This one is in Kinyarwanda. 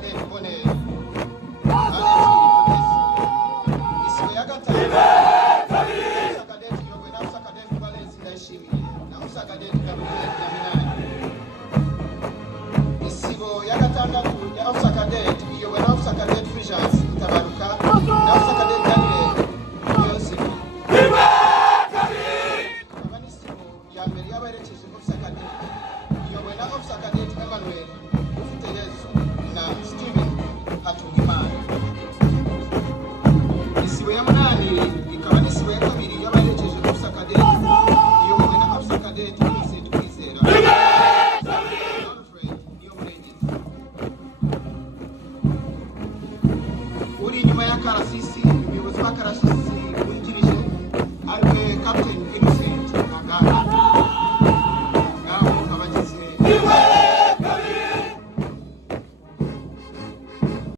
Cadet Bonnet. Isibo ya gatanu Officer Cadet Yogwe na Officer Cadet Valence Ndayishimiye na Officer Cadet Gabriel Naminani. Isibo ya gatandatu ya Officer Cadet Yogwe na Officer Cadet Fulgence Tabaruka na Officer Cadet Daniel Yosef. Isibo ya mbere y'abaherekeje Officer Cadet Yogwe na Officer Cadet Emmanuel Ufiteyezu na Steven Hatungimana. Isibo ya munani ikaba n'isibo ya kabiri y'abaherekeje Officer Cadet Yogwe na Officer Cadet Vincent Kwizera. Uri nyuma ya karasisi umuyobozi wa karasisi wungirije ariwe Captain